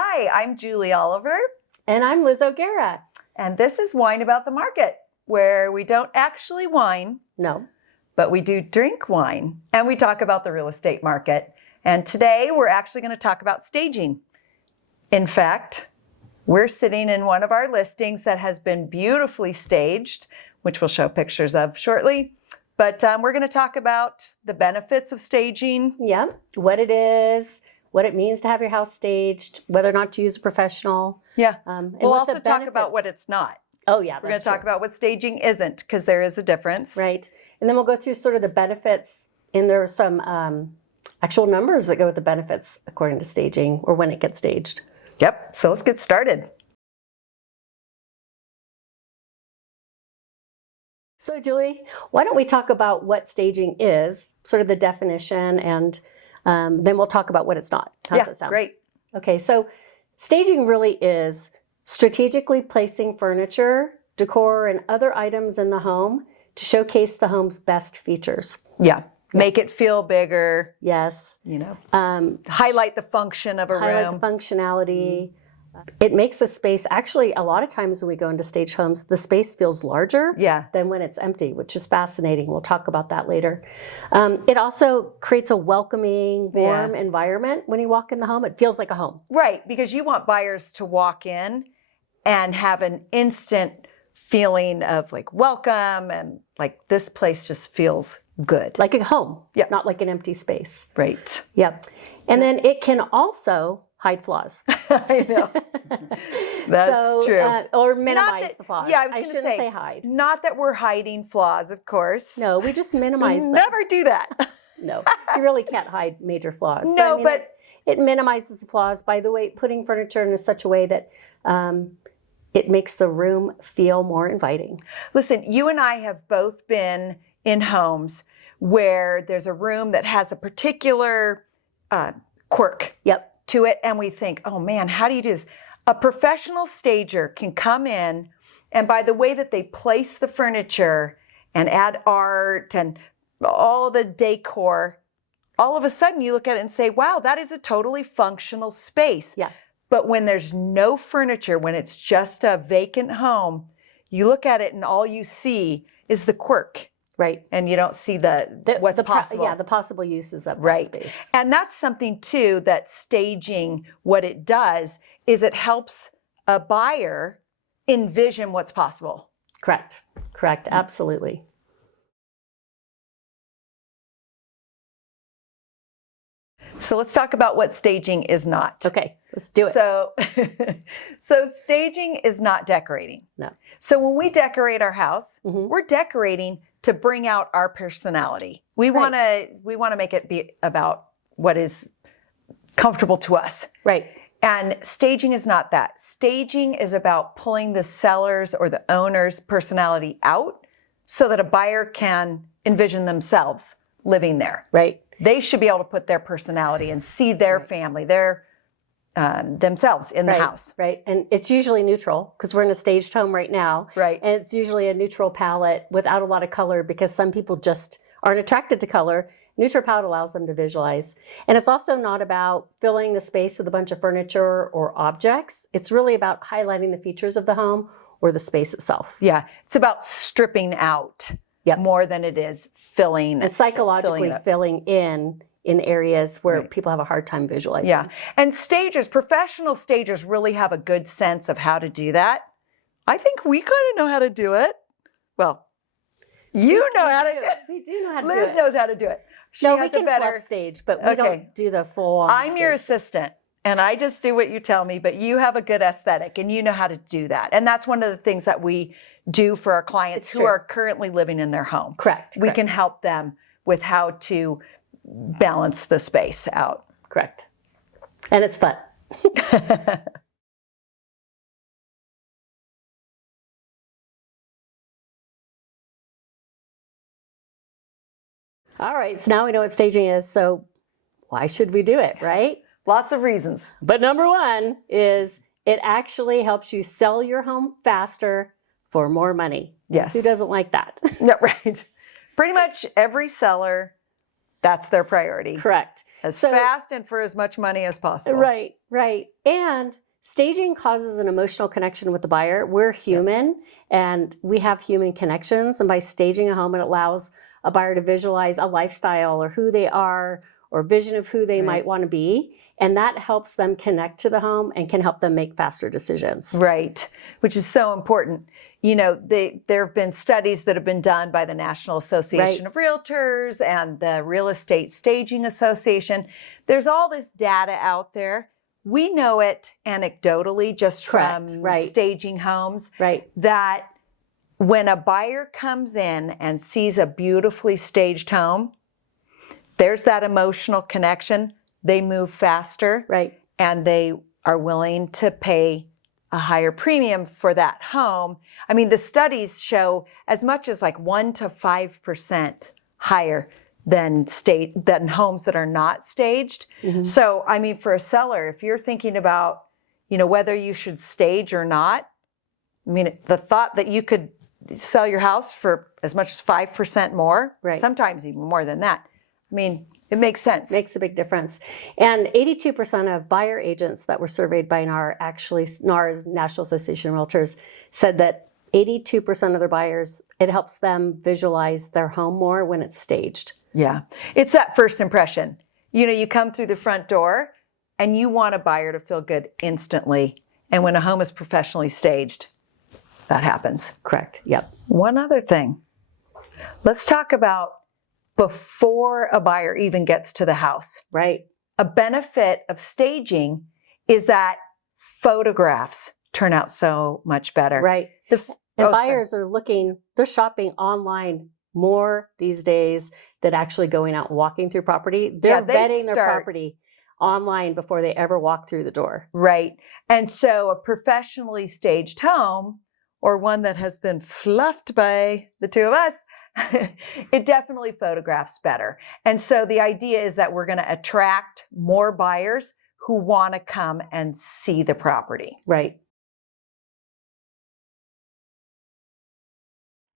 Hi, I'm Julie Oliver. And I'm Liz O'Gara. And this is Wine About the Market, where we don't actually wine. No. But we do drink wine. And we talk about the real estate market. And today we're actually going to talk about staging. In fact, we're sitting in one of our listings that has been beautifully staged, which we'll show pictures of shortly. But we're going to talk about the benefits of staging. Yeah, what it is, what it means to have your house staged, whether or not to use a professional. Yeah. And we'll also talk about what it's not. Oh, yeah. We're going to talk about what staging isn't, because there is a difference. Right. And then we'll go through sort of the benefits. And there are some actual numbers that go with the benefits according to staging or when it gets staged. Yep. So let's get started. So, Julie, why don't we talk about what staging is, sort of the definition, and then we'll talk about what it's not. How's that sound? Great. Okay, so staging really is strategically placing furniture, decor, and other items in the home to showcase the home's best features. Yeah. Make it feel bigger. Yes. You know, highlight the function of a room. Highlight the functionality. It makes the space, actually, a lot of times when we go into staged homes, the space feels larger than when it's empty, which is fascinating. We'll talk about that later. It also creates a welcoming, warm environment when you walk in the home. It feels like a home. Right, because you want buyers to walk in and have an instant feeling of like welcome and like this place just feels good. Like a home, not like an empty space. Right. Yep. And then it can also hide flaws. I know. That's true. Or minimize the flaws. Yeah, I shouldn't say hide. Not that we're hiding flaws, of course. No, we just minimize them. Never do that. No, you really can't hide major flaws. No, but it minimizes the flaws by the way, putting furniture in such a way that it makes the room feel more inviting. Listen, you and I have both been in homes where there's a room that has a particular quirk to it, and we think, oh man, how do you do this? A professional stager can come in, and by the way that they place the furniture and add art and all the decor, all of a sudden you look at it and say, wow, that is a totally functional space. Yeah. But when there's no furniture, when it's just a vacant home, you look at it and all you see is the quirk. Right. And you don't see what's possible. The possible uses of that space. And that's something too that staging, what it does is it helps a buyer envision what's possible. Correct. Absolutely. So let's talk about what staging is not. Okay, let's do it. So staging is not decorating. No. So when we decorate our house, we're decorating to bring out our personality. We want to make it be about what is comfortable to us. Right. And staging is not that. Staging is about pulling the seller's or the owner's personality out so that a buyer can envision themselves living there. Right. They should be able to put their personality and see their family, their themselves in the house. Right. And it's usually neutral because we're in a staged home right now. Right. And it's usually a neutral palette without a lot of color because some people just aren't attracted to color. Neutral palette allows them to visualize. And it's also not about filling the space with a bunch of furniture or objects. It's really about highlighting the features of the home or the space itself. Yeah. It's about stripping out more than it is filling. And psychologically filling in areas where people have a hard time visualizing. Yeah. And stagers, professional stagers really have a good sense of how to do that. I think we kind of know how to do it. Well, you know how to do it. We do know how to do it. Liz knows how to do it. We can fluff stage, but we don't do the full on I'm your assistant, and I just do what you tell me, but you have a good aesthetic, and you know how to do that. And that's one of the things that we do for our clients who are currently living in their home. Correct. We can help them with how to balance the space out. Correct. And it's fun. All right, so now we know what staging is, so why should we do it, right? Lots of reasons. But number one is it actually helps you sell your home faster for more money. Yes. Who doesn't like that? Yeah, right. Pretty much every seller That's their priority. Correct. As fast and for as much money as possible. Right, right. And staging causes an emotional connection with the buyer. We're human and we have human connections. And by staging a home, it allows a buyer to visualize a lifestyle or who they are or vision of who they might want to be. And that helps them connect to the home and can help them make faster decisions. Right, which is so important. You know, there have been studies that have been done by the National Association of Realtors and the Real Estate Staging Association. There's all this data out there. We know it anecdotally just from staging homes, that when a buyer comes in and sees a beautifully staged home, there's that emotional connection. They move faster, and they are willing to pay a higher premium for that home. I mean, the studies show as much as like 1 to 5% higher than homes that are not staged. So, I mean, for a seller, if you're thinking about, you know, whether you should stage or not, I mean, the thought that you could sell your house for as much as 5% more, sometimes even more than that, I mean, it makes sense. Makes a big difference. And 82% of buyer agents that were surveyed by NAR, National Association of Realtors, said that 82% of their buyers, it helps them visualize their home more when it's staged. Yeah. It's that first impression. You know, you come through the front door and you want a buyer to feel good instantly. And when a home is professionally staged, that happens. Correct. Yep. One other thing. Let's talk about before a buyer even gets to the house. Right. A benefit of staging is that photographs turn out so much better. Right. And buyers are they're shopping online more these days than actually going out and walking through property. They're vetting their property online before they ever walk through the door. Right. And so a professionally staged home, or one that has been fluffed by the two of us, it definitely photographs better. And so the idea is that we're going to attract more buyers who want to come and see the property. Right.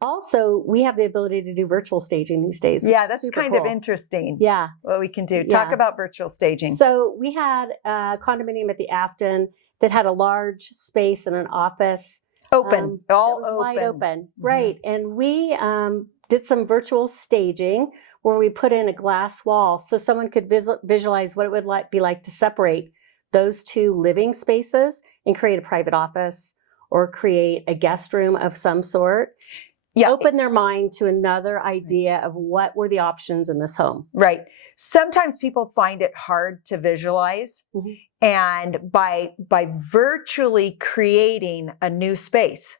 Also, we have the ability to do virtual staging these days. Yeah, that's kind of interesting. Yeah. What we can do. Talk about virtual staging. So we had a condominium at the Afton that had a large space and an office. Open. All open. Wide open. Mm-hmm. Right. And we did some virtual staging where we put in a glass wall so someone could visualize what it would be like to separate those two living spaces and create a private office or create a guest room of some sort. Yeah. Open their mind to another idea of what were the options in this home. Right. Sometimes people find it hard to visualize. Mm-hmm. And by virtually creating a new space,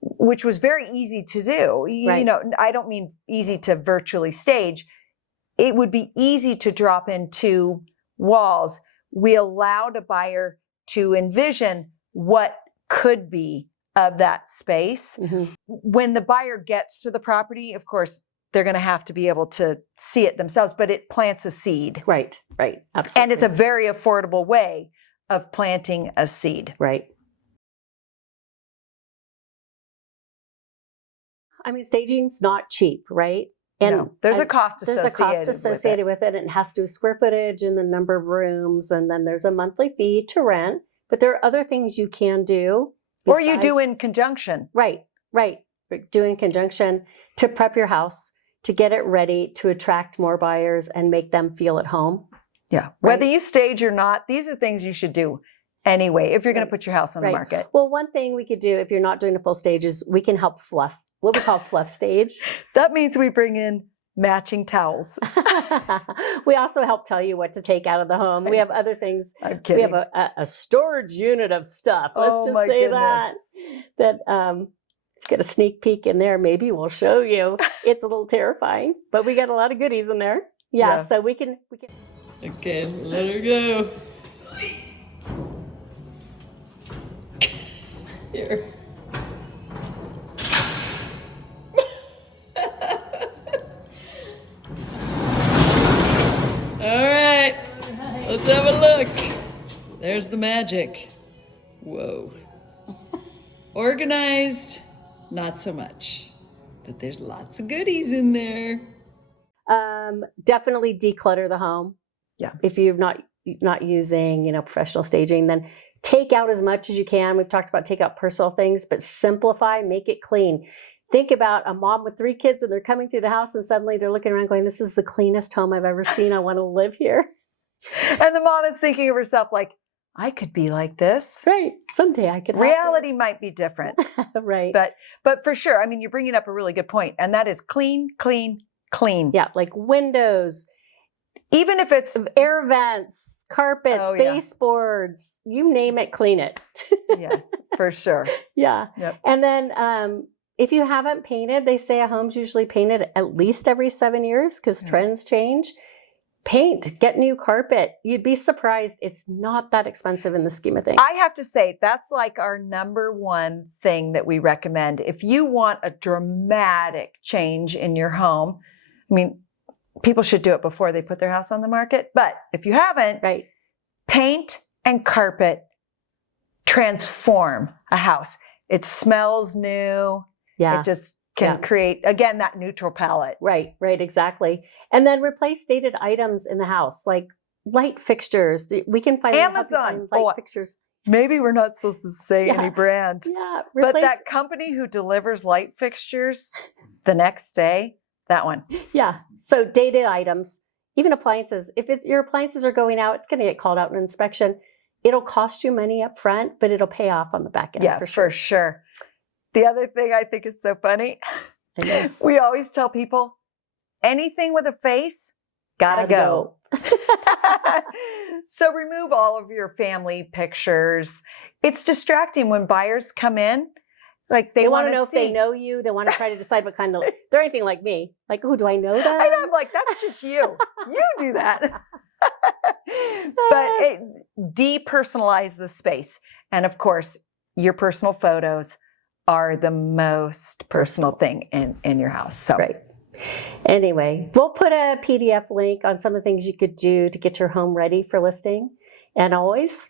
which was very easy to do. You know, I don't mean easy to virtually stage. It would be easy to drop into walls. We allowed a buyer to envision what could be of that space. Mm-hmm. When the buyer gets to the property, of course, they're going to have to be able to see it themselves, but it plants a seed. Right, absolutely. And it's a very affordable way of planting a seed. Right. I mean, staging's not cheap, right? And no, there's a cost associated with it. And it has to do with square footage and the number of rooms. And then there's a monthly fee to rent. But there are other things you can do. Or you do in conjunction. Right. Do in conjunction to prep your house, to get it ready to attract more buyers and make them feel at home. Yeah. Right? Whether you stage or not, these are things you should do anyway if you're going to put your house on the market. Well, one thing we could do if you're not doing a full stage is we can help fluff. What we call fluff stage. That means we bring in matching towels. We also help tell you what to take out of the home. We have other things. I'm kidding. We have a storage unit of stuff. Let's just say that get a sneak peek in there. Maybe we'll show you. It's a little terrifying, but we got a lot of goodies in there. Yeah. So we can. Okay, let her go. Here. All right, let's have a look. There's the magic. Whoa. Organized, not so much. But there's lots of goodies in there. Definitely declutter the home. Yeah. If you're not using, professional staging, then take out as much as you can. We've talked about take out personal things, but simplify, make it clean. Think about a mom with 3 kids and they're coming through the house and suddenly they're looking around going, this is the cleanest home I've ever seen. I want to live here. And the mom is thinking of herself like, I could be like this. Right. Someday I could. Reality might be different. Right. But for sure, I mean, you're bringing up a really good point, and that is clean, clean, clean. Yeah, like windows, even if it's air vents, carpets, baseboards, you name it, clean it. Yes, for sure. Yeah. Yep. And then if you haven't painted, they say a home's usually painted at least every 7 years because trends change. Paint, get new carpet. You'd be surprised. It's not that expensive in the scheme of things. I have to say, that's like our number one thing that we recommend. If you want a dramatic change in your home, I mean, people should do it before they put their house on the market. But if you haven't, paint and carpet transform a house. It smells new. Yeah. It just can create, again, that neutral palette. Right, exactly. And then replace dated items in the house, like light fixtures. We can find Amazon light fixtures. Maybe we're not supposed to say any brand. Yeah. But that company who delivers light fixtures the next day, that one. Yeah. So dated items, even appliances. If your appliances are going out, it's going to get called out in inspection. It'll cost you money up front, but it'll pay off on the back end. Yeah, for sure. The other thing I think is so funny, we always tell people, anything with a face, gotta go. So remove all of your family pictures. It's distracting when buyers come in. Like they want to know if they know you. They want to try to decide what kind of, they're anything like me. Like, oh, do I know them? And I'm like, that's just you. You do that. But depersonalize the space. And of course, your personal photos are the most personal thing in your house. So. Right. Anyway, we'll put a PDF link on some of the things you could do to get your home ready for listing. And always,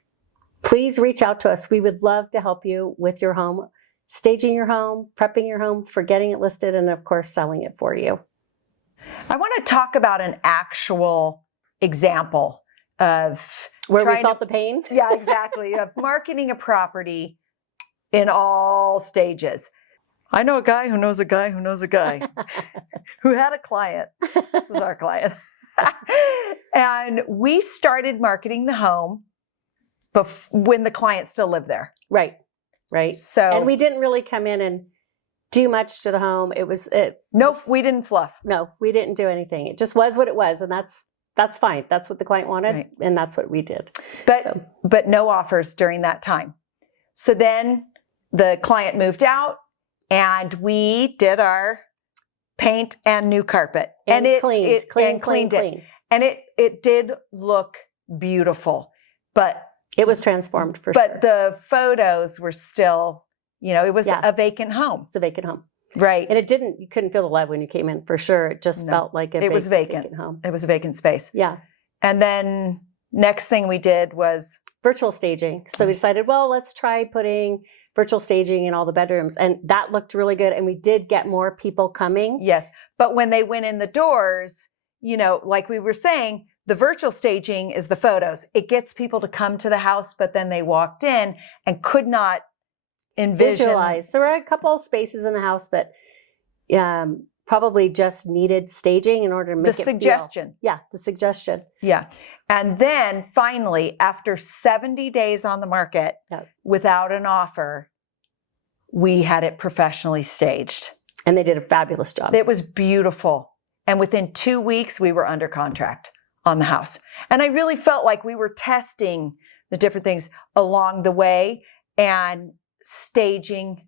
please reach out to us. We would love to help you with your home, staging your home, prepping your home for getting it listed, and of course, selling it for you. I want to talk about an actual example of where we felt the pain. Yeah, exactly. Of marketing a property in all stages. I know a guy who knows a guy who knows a guy who had a client. This is our client. And we started marketing the home when the client still lived there. Right. So, and we didn't really come in and do much to the home. Nope, we didn't fluff. No, we didn't do anything. It just was what it was, and that's fine. That's what the client wanted, and that's what we did. But no offers during that time. So then the client moved out, and we did our paint and new carpet. And cleaned it. And it did look beautiful. But it was transformed for sure. But the photos were still, it was a vacant home. It's a vacant home. Right. And you couldn't feel the love when you came in, for sure. It just felt like it was vacant home. It was a vacant space. Yeah. And then next thing we did was virtual staging. So we decided, well, let's try putting virtual staging in all the bedrooms. And that looked really good. And we did get more people coming. Yes. But when they went in the doors, like we were saying, the virtual staging is the photos. It gets people to come to the house, but then they walked in and could not visualize. There were a couple of spaces in the house that probably just needed staging in order to make the suggestion. Yeah, the suggestion. Yeah. And then finally, after 70 days on the market without an offer, we had it professionally staged. And they did a fabulous job. It was beautiful. And within 2 weeks, we were under contract on the house. And I really felt like we were testing the different things along the way, and staging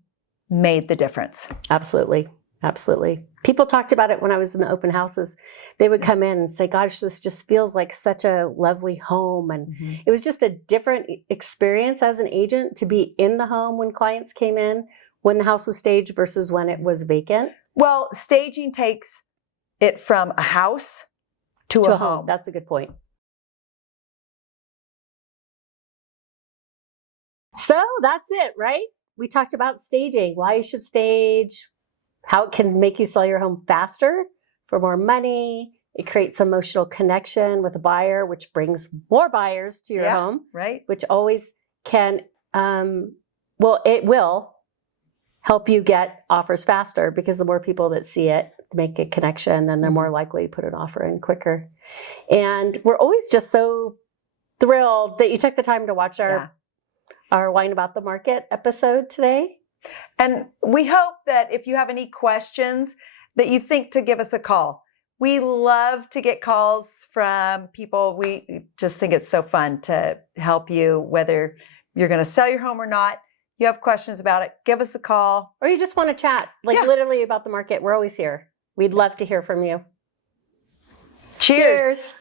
made the difference. Absolutely. People talked about it when I was in the open houses. They would come in and say, gosh, this just feels like such a lovely home. And it was just a different experience as an agent to be in the home when clients came in, when the house was staged versus when it was vacant. Well, staging takes it from a house to a home. That's a good point. So that's it, right? We talked about staging, why you should stage, how it can make you sell your home faster for more money, It creates emotional connection with a buyer, which brings more buyers to your home, right? Which always can, it will help you get offers faster, because the more people that see it make a connection, then they're more likely to put an offer in quicker. And we're always just so thrilled that you took the time to watch our Wine About the Market episode today. And we hope that if you have any questions, that you think to give us a call. We love to get calls from people. We just think it's so fun to help you, whether you're going to sell your home or not. You have questions about it, give us a call. Or you just want to chat, literally about the market. We're always here. We'd love to hear from you. Cheers.